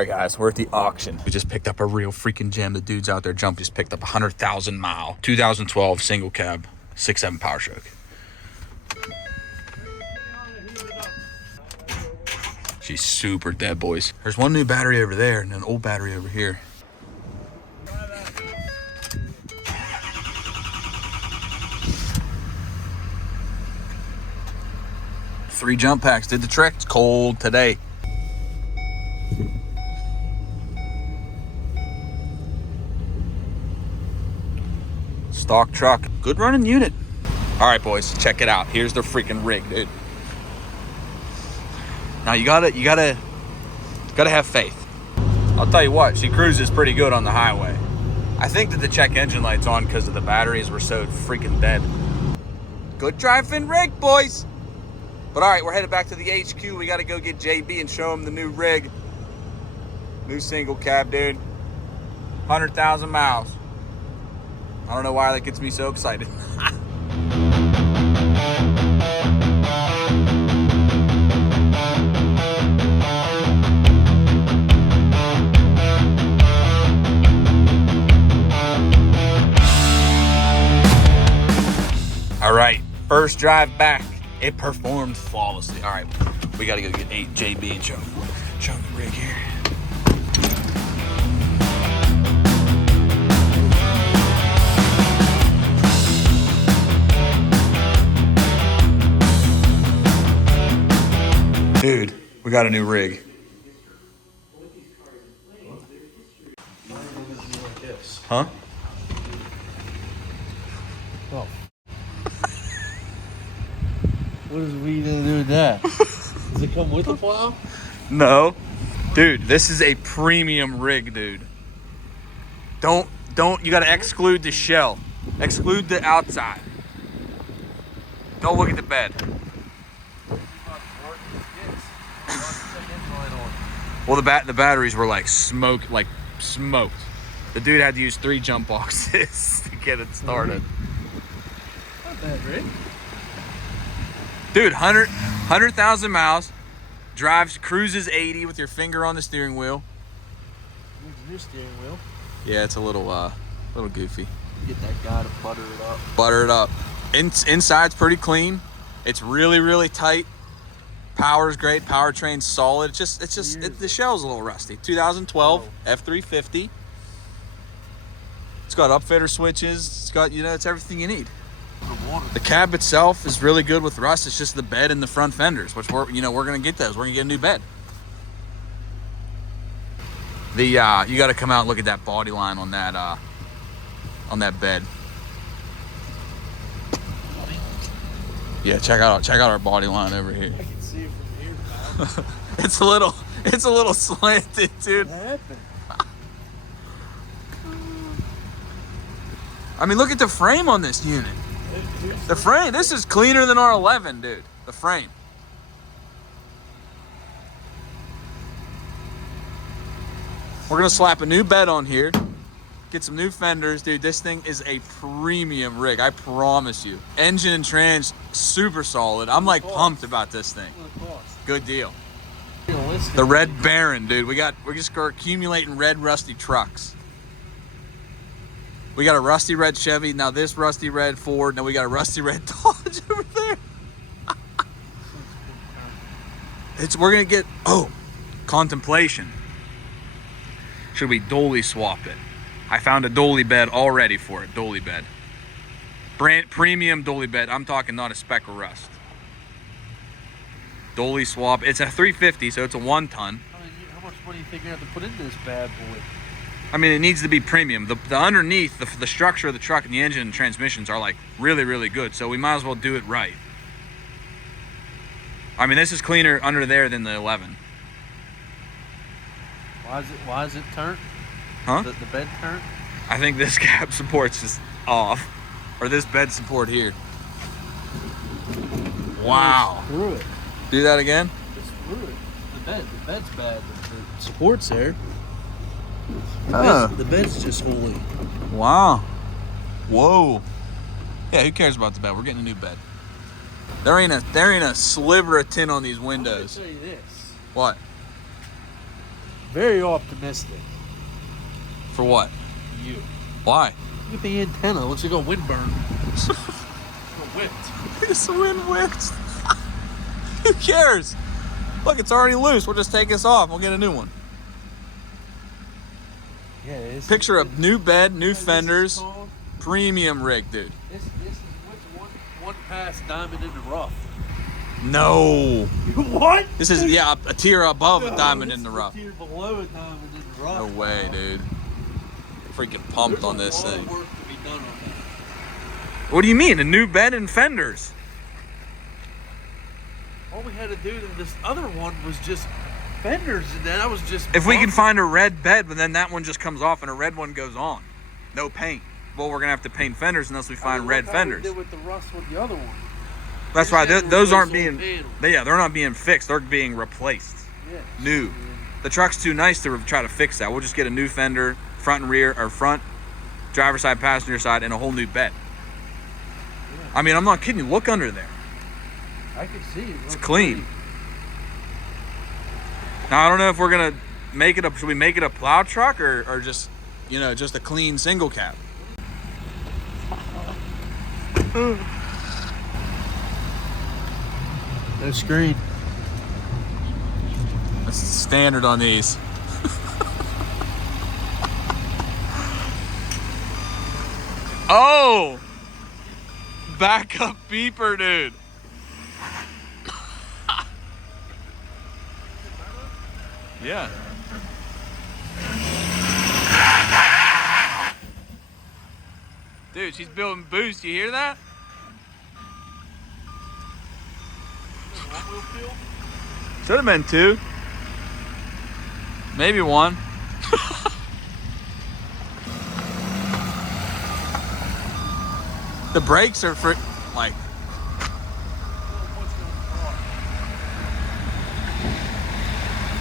right, guys, we're at the auction. We just picked up a real freaking gem. The dude's out there jumping. Just picked up a 100,000 mile 2012 single cab 6.7 Powerstroke. She's super dead, boys. There's one new battery over there and an old battery over here. Three jump packs did the trick. It's cold today. Stock truck. Good running unit. All right, boys, check it out. Here's the freaking rig, dude. Now you gotta have faith. I'll tell you what, she cruises pretty good on the highway. I think that the check engine light's on because of the batteries were so freaking dead. Good driving rig, boys. But all right, we're headed back to the HQ. We gotta go get JB and show him the new rig. New single cab, dude. 100,000 miles. I don't know why that gets me so excited. All right, first drive back. It performed flawlessly. All right, we gotta go get JB and show him the rig here. Dude, we got a new rig. Huh? Oh. What is we gonna do with that? Does it come with the plow? No. Dude, this is a premium rig, dude. Don't, you gotta exclude the shell. Exclude the outside. Don't look at the bed. Well, the batteries were like smoked. The dude had to use 3 jump boxes to get it started. Not bad, Rick. Dude, 100,000 miles, cruises 80 with your finger on the steering wheel. Your steering wheel. Yeah, it's a little goofy. Get that guy to butter it up. Butter it up. Inside's pretty clean. It's really, really tight. Power's great. Powertrain's solid. The shell's a little rusty. 2012 F350. It's got upfitter switches. It's got, it's everything you need. The cab itself is really good with rust. It's just the bed and the front fenders, which we're gonna get those. We're gonna get a new bed. You got to come out and look at that body line on that bed. Yeah, check out our body line over here. I can see it from here, man. It's a little slanted, dude. What happened? I mean, look at the frame on this unit. The frame, this is cleaner than our 11, dude. The frame. We're gonna slap a new bed on here, get some new fenders, dude. This thing is a premium rig, I promise you. Engine and trans, super solid. I'm like pumped about this thing. Good deal. The Red Baron, dude. We're just accumulating red rusty trucks. We got a rusty red Chevy, now this rusty red Ford, now we got a rusty red Dodge over there. We're gonna get, contemplation. Should we dolly swap it? I found a dolly bed already for it, dolly bed. Premium dolly bed, I'm talking not a speck of rust. Dolly swap, it's a 350, so it's a 1 ton. How much money do you think you have to put into this bad boy? I mean, it needs to be premium. The underneath, the structure of the truck and the engine and transmissions are like really, really good. So we might as well do it right. I mean, this is cleaner under there than the 11. Why is it turned? Huh? The bed turned? I think this cab support's just off. Or this bed support here. Wow. Screw it. Do that again? Just screw it. The bed's bad. The support's there. The bed's just fully. Wow. Whoa. Yeah, who cares about the bed? We're getting a new bed. There ain't a sliver of tin on these windows. I'm gonna tell you this. What? very optimistic. For what? You. Why? Look at the antenna. Looks like a windburn. Whipped. It's wind whipped. Who cares? Look, it's already loose. We'll just take this off. We'll get a new one. Yeah, it's Picture a new bed, new fenders, premium rig, dude. This is what's one pass diamond in the rough. No. What? This is, yeah, a tier above a diamond in the rough. A tier below a diamond in the rough. No way, dude. Freaking pumped on this thing. There's a lot of work to be done on that. What do you mean? A new bed and fenders? All we had to do to this other one was just fenders, and then I was just. If we can find a red bed, but then that one just comes off and a red one goes on. No paint. Well, we're gonna have to paint fenders unless we find red fenders. Did with the rust with the other one. That's why those aren't being. being. Yeah, they're not being fixed. They're being replaced. Yeah. New. Yeah. The truck's too nice to try to fix that. We'll just get a new fender, front and rear, or front, driver's side, passenger side, and a whole new bed. Yeah. I mean, I'm not kidding you. Look under there. I can see it. It's clean. Now I don't know if we're gonna make it up. Should we make it a plow truck or just, just a clean single cab? No screen. That's standard on these. Oh, backup beeper, dude. Yeah. Dude, she's building boost. You hear that? Should have been 2. Maybe 1. The brakes are for like.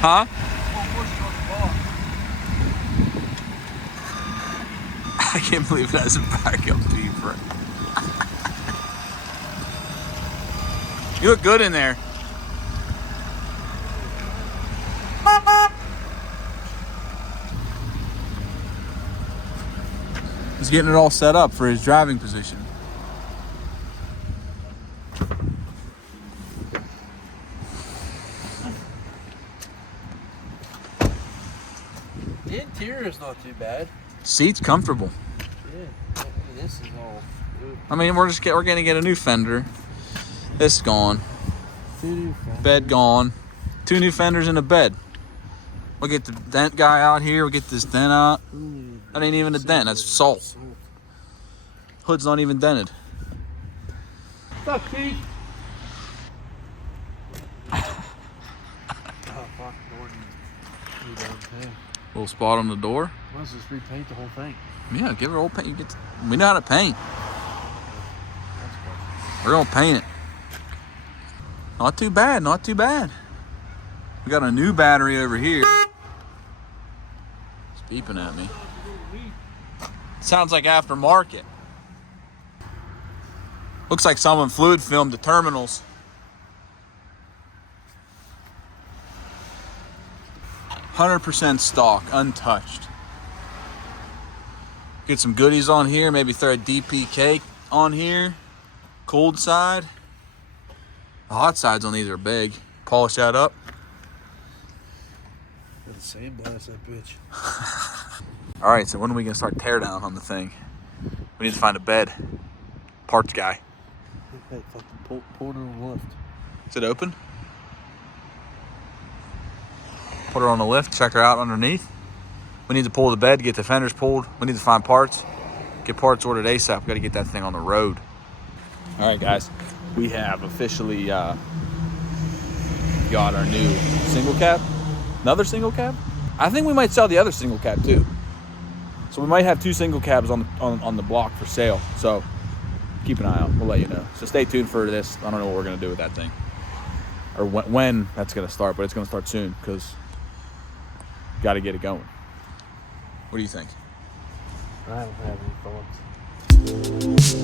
Huh? I can't believe it has a backup beeper. You look good in there. He's getting it all set up for his driving position. The interior is not too bad. Seat's comfortable. Yeah, this is all good. I mean, we're gonna get a new fender. This is gone. 2 new fenders. Bed gone. 2 new fenders and a bed. We'll get the dent guy out here. We'll get this dent out. That ain't even a dent. That's salt. Hood's not even dented. What's up, Keith? Oh, fuck. Little spot on the door. Let's just repaint the whole thing. Yeah, give it a whole paint. We know how to paint. We're gonna paint it. Not too bad, not too bad. We got a new battery over here. It's beeping at me. Sounds like aftermarket. Looks like someone fluid filmed the terminals. 100% stock, untouched. Get some goodies on here, maybe throw a DPK on here. Cold side. The hot sides on these are big. Polish that up. With the same blast that bitch. All right, so when are we gonna start tear down on the thing? We need to find a bed. Parts guy. Hey, fucking pull it on the lift. Is it open? Put her on the lift, check her out underneath. We need to pull the bed, get the fenders pulled. We need to find parts. Get parts ordered ASAP. We gotta get that thing on the road. All right, guys. We have officially got our new single cab. Another single cab? I think we might sell the other single cab too. So we might have 2 single cabs on the block for sale. So keep an eye out. We'll let you know. So stay tuned for this. I don't know what we're gonna do with that thing, or when that's gonna start, but it's gonna start soon because got to get it going. What do you think? I don't have any thoughts.